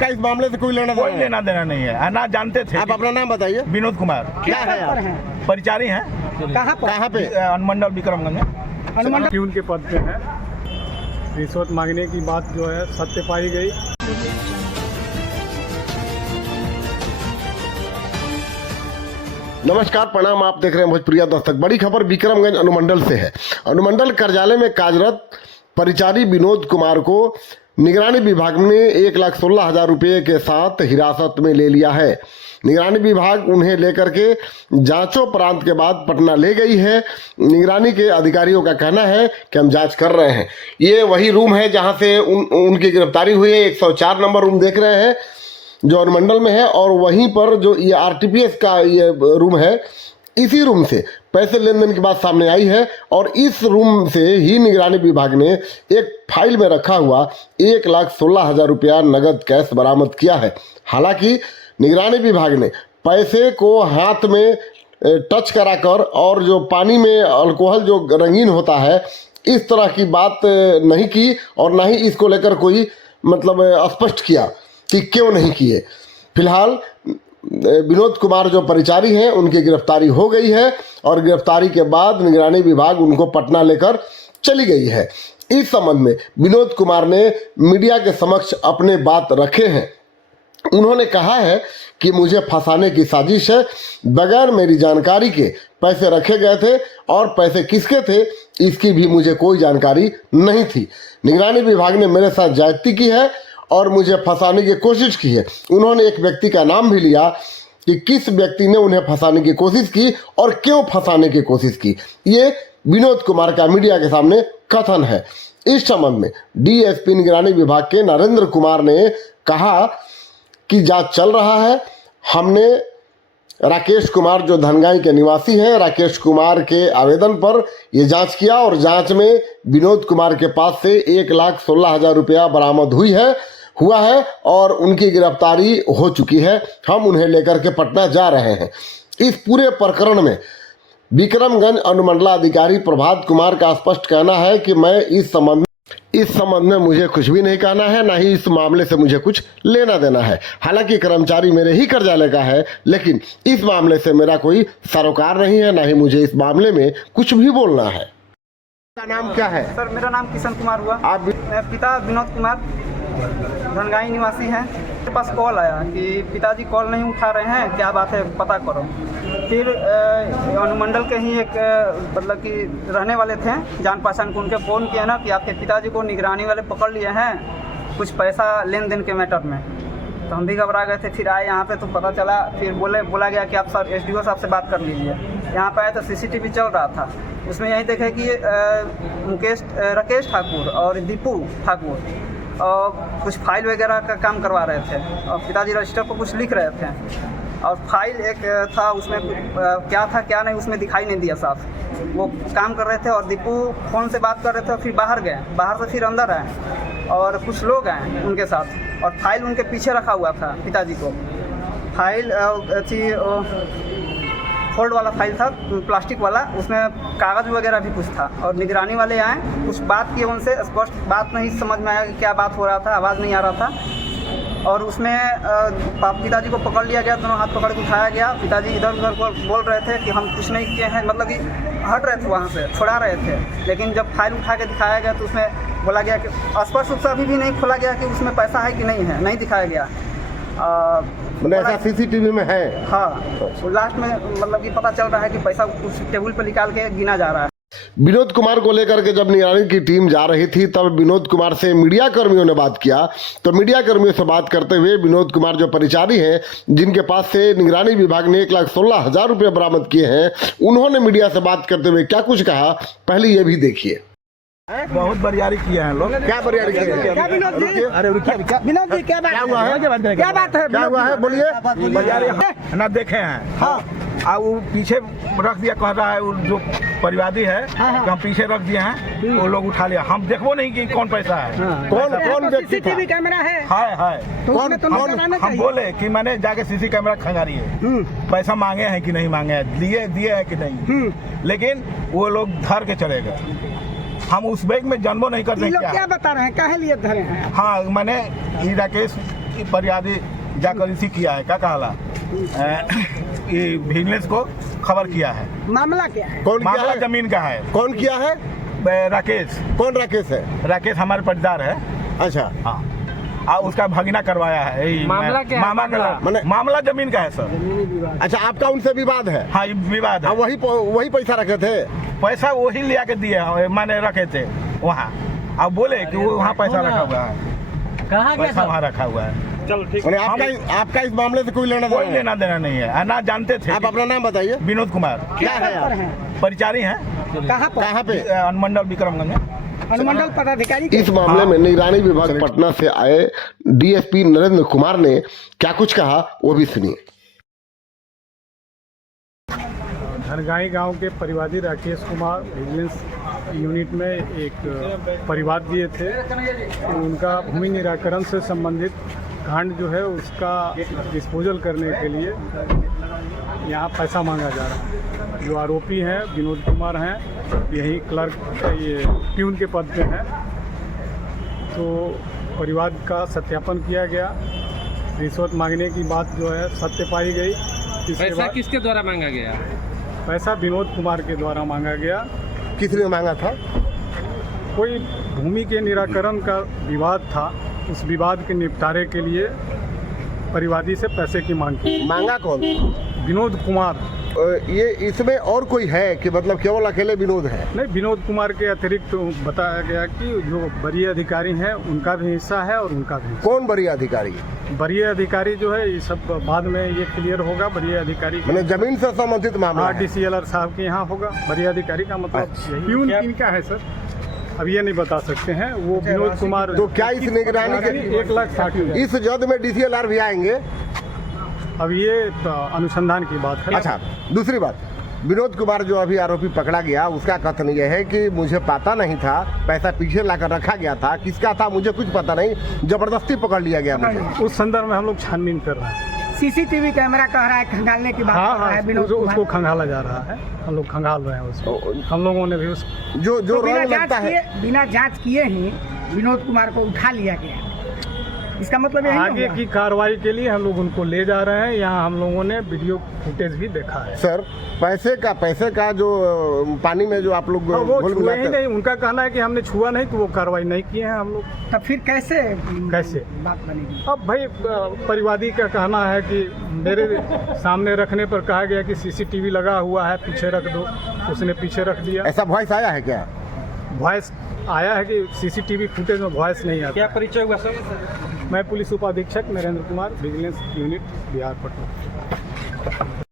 आपका इस मामले से कोई लेना देना नहीं है, ना जानते थे। आप अपना नाम बताइए। विनोद कुमार। क्या है आप? परिचारी हैं। कहाँ पे? अनुमंडल विक्रमगंज में। अनुमंडल प्यून के पद पे है। रिश्वत मांगने की बात जो है सत्य पाई गई। नमस्कार, प्रणाम। आप देख रहे हैं भोजपुरिया दस्तक। बड़ी खबर विक्रमगंज अनुमंडल से है। अनुमंडल कार्यालय में कार्यरत परिचारी विनोद कुमार को निगरानी विभाग ने 1,16,000 रुपये के साथ हिरासत में ले लिया है। निगरानी विभाग उन्हें लेकर के जांचोपरांत के बाद पटना ले गई है। निगरानी के अधिकारियों का कहना है कि हम जांच कर रहे हैं। ये वही रूम है जहां से उनकी गिरफ्तारी हुई है। 104 नंबर रूम देख रहे हैं जो अनुमंडल में है, और वहीं पर जो ये RTPS का ये रूम है, इसी रूम से पैसे लेन देन की बात सामने आई है। और इस रूम से ही निगरानी विभाग ने एक फाइल में रखा हुआ 1,16,000 रुपया नगद कैश बरामद किया है। हालांकि निगरानी विभाग ने पैसे को हाथ में टच कराकर और जो पानी में अल्कोहल जो रंगीन होता है, इस तरह की बात नहीं की, और ना ही इसको लेकर कोई मतलब स्पष्ट किया कि क्यों नहीं किए। फिलहाल विनोद कुमार जो परिचारी हैं उनकी गिरफ्तारी हो गई है, और गिरफ्तारी के बाद निगरानी विभाग उनको पटना लेकर चली गई है। इस संबंध में विनोद कुमार ने मीडिया के समक्ष अपने बात रखे हैं। उन्होंने कहा है कि मुझे फंसाने की साजिश है, बगैर मेरी जानकारी के पैसे रखे गए थे, और पैसे किसके थे इसकी भी मुझे कोई जानकारी नहीं थी। निगरानी विभाग ने मेरे साथ ज्यादती की है और मुझे फंसाने की कोशिश की है। उन्होंने एक व्यक्ति का नाम भी लिया कि किस व्यक्ति ने उन्हें फंसाने की कोशिश की और क्यों फंसाने की कोशिश की। ये विनोद कुमार का मीडिया के सामने कथन है। इस संबंध में DSP निगरानी विभाग के नरेंद्र कुमार ने कहा कि जांच चल रहा है। हमने राकेश कुमार जो धनगाई के निवासी हैं, राकेश कुमार के आवेदन पर यह जांच किया, और जांच में विनोद कुमार के पास से 1,16,000 रुपया बरामद हुआ है और उनकी गिरफ्तारी हो चुकी है। हम उन्हें लेकर के पटना जा रहे हैं। इस पूरे प्रकरण में विक्रमगंज अनुमंडलाधिकारी प्रभात कुमार का स्पष्ट कहना है कि मैं इस संबंध में मुझे कुछ भी नहीं कहना है, ना ही इस मामले से मुझे कुछ लेना देना है। हालांकि कर्मचारी मेरे ही कार्यालय का है, लेकिन इस मामले से मेरा कोई सरोकार नहीं है, ना ही मुझे इस मामले में कुछ भी बोलना है। आपका नाम क्या है? सर, मेरा नाम किशन कुमार हुआ। आप पिता विनोद कुमार धनगाई निवासी हैं। मेरे पास कॉल आया कि पिताजी कॉल नहीं उठा रहे हैं, क्या बात है पता करो। फिर अनुमंडल के ही एक मतलब कि रहने वाले थे जान पहचान को, उनके फ़ोन किया ना कि आपके पिताजी को निगरानी वाले पकड़ लिए हैं कुछ पैसा लेन देन के मैटर में। तो हम भी घबरा गए थे। फिर आए यहाँ पे तो पता चला, फिर बोला गया कि आप सर SDO साहब से बात कर लीजिए। यहाँ पे आए तो CCTV चल रहा था, उसमें यही देखे कि राकेश ठाकुर और दीपू ठाकुर कुछ फाइल वगैरह का काम करवा रहे थे, और पिताजी रजिस्टर पर कुछ लिख रहे थे, और फाइल एक था उसमें क्या था क्या नहीं उसमें दिखाई नहीं दिया साफ। वो काम कर रहे थे और दीपू फ़ोन से बात कर रहे थे, और फिर बाहर गए, बाहर से फिर अंदर आए और कुछ लोग आए उनके साथ, और फाइल उनके पीछे रखा हुआ था पिताजी को। फाइल फोल्ड वाला फाइल था, प्लास्टिक वाला, उसमें कागज़ वगैरह भी कुछ था। और निगरानी वाले आए, कुछ बात किए उनसे, स्पष्ट बात नहीं समझ में आया कि क्या बात हो रहा था, आवाज़ नहीं आ रहा था। और उसमें पिताजी को पकड़ लिया गया, दोनों हाथ पकड़ के उठाया गया। पिताजी इधर उधर बोल रहे थे कि हम कुछ नहीं किए हैं, मतलब कि हट रहे थे वहाँ से, छुड़ा रहे थे। लेकिन जब फाइल उठा के दिखाया गया तो उसमें बोला गया कि स्पष्ट रूप से अभी भी नहीं खोला गया कि उसमें पैसा है कि नहीं है, नहीं दिखाया गया। ऐसा CCTV में है। हाँ, लास्ट में मतलब कि पता चल रहा है कि पैसा उस टेबल पर निकाल के गिना जा रहा है। विनोद कुमार को लेकर के जब निगरानी की टीम जा रही थी, तब विनोद कुमार से मीडिया कर्मियों ने बात किया। तो मीडिया कर्मियों से बात करते हुए विनोद कुमार जो परिचारी हैं, जिनके पास से निगरानी विभाग ने 1,16,000 रुपये बरामद किए हैं, उन्होंने मीडिया से बात करते हुए क्या कुछ कहा, पहले ये भी देखिए। बहुत बरियारी किया है लोग। क्या बरियारी किया? क्या विनोद जी? अरे विनोद जी, क्या बात है? क्या बात है? क्या हुआ है, बोलिए। बरियारी ना देखे हैं। हाँ, वो पीछे रख दिया, कह रहा है वो जो परिवादी है कि हम पीछे रख दिए हैं, वो लोग उठा लिया। हम देखो नहीं कि कौन पैसा है, कौन व्यक्ति था? CCTV कैमरा है। हम बोले कि मैंने जाके CC कैमरा खंगारिए, पैसा मांगे हैं कि नहीं मांगे हैं, दिए हैं कि नहीं। लेकिन वो लोग धर के चले गए। हम उस बैंक में जन्मो नहीं करते। क्या बता रहे हैं, काहे लिए धरे हैं? हाँ, मैंने राकेश फरियादी जाकर इसी किया है, क्या कहला ये विजिलेंस को खबर किया है। मामला क्या है? कौन किया मामला है? जमीन का है। कौन किया है? राकेश, कौन राकेश है? राकेश हमारे पटदार है। अच्छा, हाँ, और उसका भगीना करवाया है। यही मामला क्या है? मामा का माने- मामला जमीन का है सर। अच्छा, आपका उनसे विवाद है? हाँ, ये विवाद है। वही पैसा रखे थे? पैसा वही लिया के दिए हैं, माने रखे थे वहाँ। अब बोले कि वो वहाँ पैसा रखा हुआ है, कहाँ गया पैसा वहाँ रखा हुआ है। चलो ठीक माने आपका इस मामले से कोई लेना कोई देना नहीं? लेना देना नहीं है, ना जानते थे। आप अपना नाम बताइए। विनोद कुमार, क्या है पर आप? हैं? परिचारी हैं, कहाँ पर? कहाँ पे? अनुमंडल विक्रमगंज में। अनुमंडल पदाधिकारी इस मामले में निगरानी विभाग पटना से आए डीएसपी नरेंद्र कुमार ने क्या कुछ कहा, वो भी सुनिए। धनगाई गांव के परिवादी राकेश कुमार विजिलेंस यूनिट में एक परिवाद दिए थे कि उनका भूमि निराकरण से संबंधित कांड जो है उसका डिस्पोजल करने के लिए यहाँ पैसा मांगा जा रहा है। जो आरोपी हैं विनोद कुमार हैं, यही क्लर्क ये प्यून के पद पे हैं। तो परिवाद का सत्यापन किया गया, रिश्वत मांगने की बात जो है सत्य पाई गई। पैसा किसके द्वारा मांगा गया? पैसा विनोद कुमार के द्वारा मांगा गया। किसने मांगा था? कोई भूमि के निराकरण का विवाद था, उस विवाद के निपटारे के लिए परिवादी से पैसे की मांग की। मांगा कौन? विनोद कुमार। ये इसमें और कोई है कि मतलब केवल अकेले विनोद है? नहीं, विनोद कुमार के अतिरिक्त बताया गया कि जो वरीय अधिकारी हैं उनका भी हिस्सा है और उनका भी हिस्सा। कौन वरीय अधिकारी? वरीय अधिकारी जो है ये सब बाद में ये क्लियर होगा। वरीय अधिकारी मैंने जमीन से संबंधित मामला है। DCLR साहब के यहाँ होगा। वरीय अधिकारी का मतलब यही। प्यून किनका है सर, अब ये नहीं बता सकते हैं। वो विनोद कुमार। तो क्या इस निगरानी के 1,60,000 इस जद में DCLR भी आएंगे? अब ये अनुसंधान की बात है। अच्छा, दूसरी बात, विनोद कुमार जो अभी आरोपी पकड़ा गया, उसका कथन यह है कि मुझे पता नहीं था, पैसा पीछे लाकर रखा गया था, किसका था मुझे कुछ पता नहीं, जबरदस्ती पकड़ लिया गया मुझे। उस संदर्भ में हम लोग छानबीन कर रहे हैं। CCTV कैमरा कह रहा है खंगालने की बात हाँ कर रहा है हाँ, विनोद उसको कुमार। खंगाला जा रहा है। हम लोग खंगाल रहे हैं उसको। हम लोगों ने भी उस जो तो रंग लगता है, बिना जांच किए ही विनोद कुमार को उठा लिया गया। इसका मतलब यही आगे होगा? की कार्रवाई के लिए हम लोग उनको ले जा रहे हैं। यहाँ हम लोगों ने वीडियो फुटेज भी देखा है। सर पैसे का जो पानी में जो आप लोग वो घोल छुए ही मिलाकर- नहीं। उनका कहना है कि हमने छुआ नहीं, तो वो कार्रवाई नहीं किए हैं हम लोग। तब फिर कैसे कैसे? बात बनेगी? अब भाई परिवादी का कहना है कि मेरे सामने रखने पर कहा गया कि CCTV लगा हुआ है, पीछे रख दो। उसने पीछे रख दिया। ऐसा वॉइस आया है क्या? वॉइस आया है कि CCTV फुटेज में वॉइस नहीं आता। क्या परिचय हुआ सर? मैं पुलिस उपाधीक्षक नरेंद्र कुमार, विजिलेंस यूनिट, बिहार, पटना।